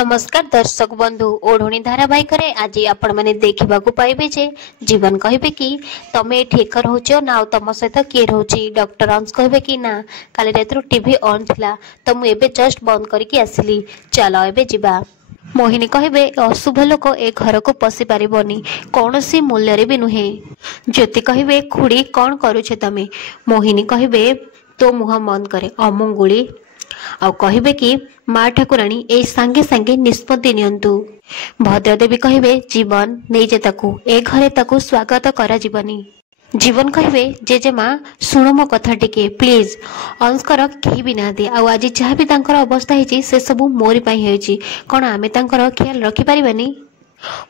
नमस्कार दर्शक बंधु ओढ़णी धारावाहिक आज आपण मैंने देखा पाइबे जे जीवन कहे कि तमे ठीक रोच ना तुम सहित किए रोचे। डॉक्टर अंश कहे कि ना काली रात टीवी ऑन थिला तो मुझे जस्ट बंद करके आसिली, चल एबे जिबा। मोहिनी कहे अशुभ लोक ए घर को पशि पारिबनी कौन सी मूल्य भी नुहे। ज्योति कहे खुड़ी कौन करुछे तमे। मोहिनी कहे तो मुह बंद करे अमंगुली आउ कहे कि माँ ठाकुराणी ए सांगे सांगे निष्पत्ति नियंतु। भद्रदेवी कहे जीवन नहीं जे ताकू ए घरे ताकू स्वागत करा जीवनी। जीवन कहे जेजेमा शुण मो कथा टिके प्लीज। अंशकर कहीं भी ना दे आज जहाँ भी तांकर अवस्था है से सब मोरी पाई है कौन आमे तांकर ख्याल रखी पारिबानी।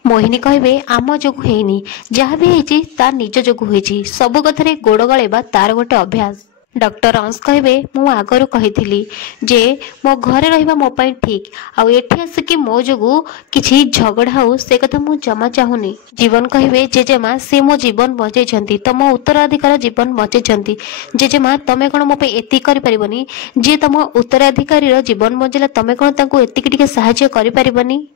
मोहिनी कहे आम जोगु हेनी जहाँ भी है तार निज जोगु होइछि सब कथारे गोड़ गलेबा तार गोटे अभ्यास। डॉक्टर अंश कहे मु आगरू कही जे मो घरे रहिबा मो पाई ठीक आउ एठी आसिकी मो जोगु किछि झगड़ा हो से कथा मु जमा चाहुनी। जीवन कहे जेजेमा से मो जीवन बचैछंती तम उत्तराधिकार जीवन बचैछंती। जेजेमा तमे कोन मो पे एति करि परिबनी जे तम उत्तराधिकारी रो जीवन बचैला तमे कोन तांको एति टिके सहायता करि परिबनी।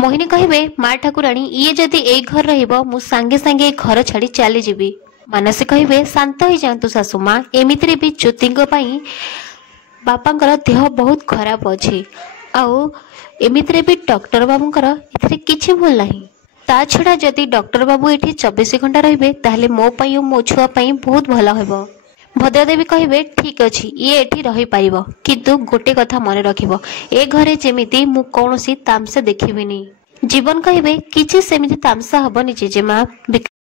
मोहिनी कहे माँ ठाकुराणी ये जदि ए घर रहिबो मु सांगे सांगे घर छाड़ी चली जीवी। मानसी कहे शांत हो जातु सासुमा एमितिरे भी ज्योति बापांकर देह बहुत खराब अच्छे आउ एमितिरे भी डॉक्टर बाबूंकर एथिरे किछि भूल नहीं। ता छड़ा जदि डॉक्टर बाबू एठी 24 घंटा रहिबे ताहले मो पई और मो छुआ पई बहुत भला हेबो। भद्रदेवी कहे ठीक अच्छी ये एठी रही पारिबो किंतु गोटे कथा मन रखिबो ए घरे जेमिति मु कोनोसी तामसा देखिबिनी। जीवन कहे किछि सेमिति तामसा हबनी जेजेमा।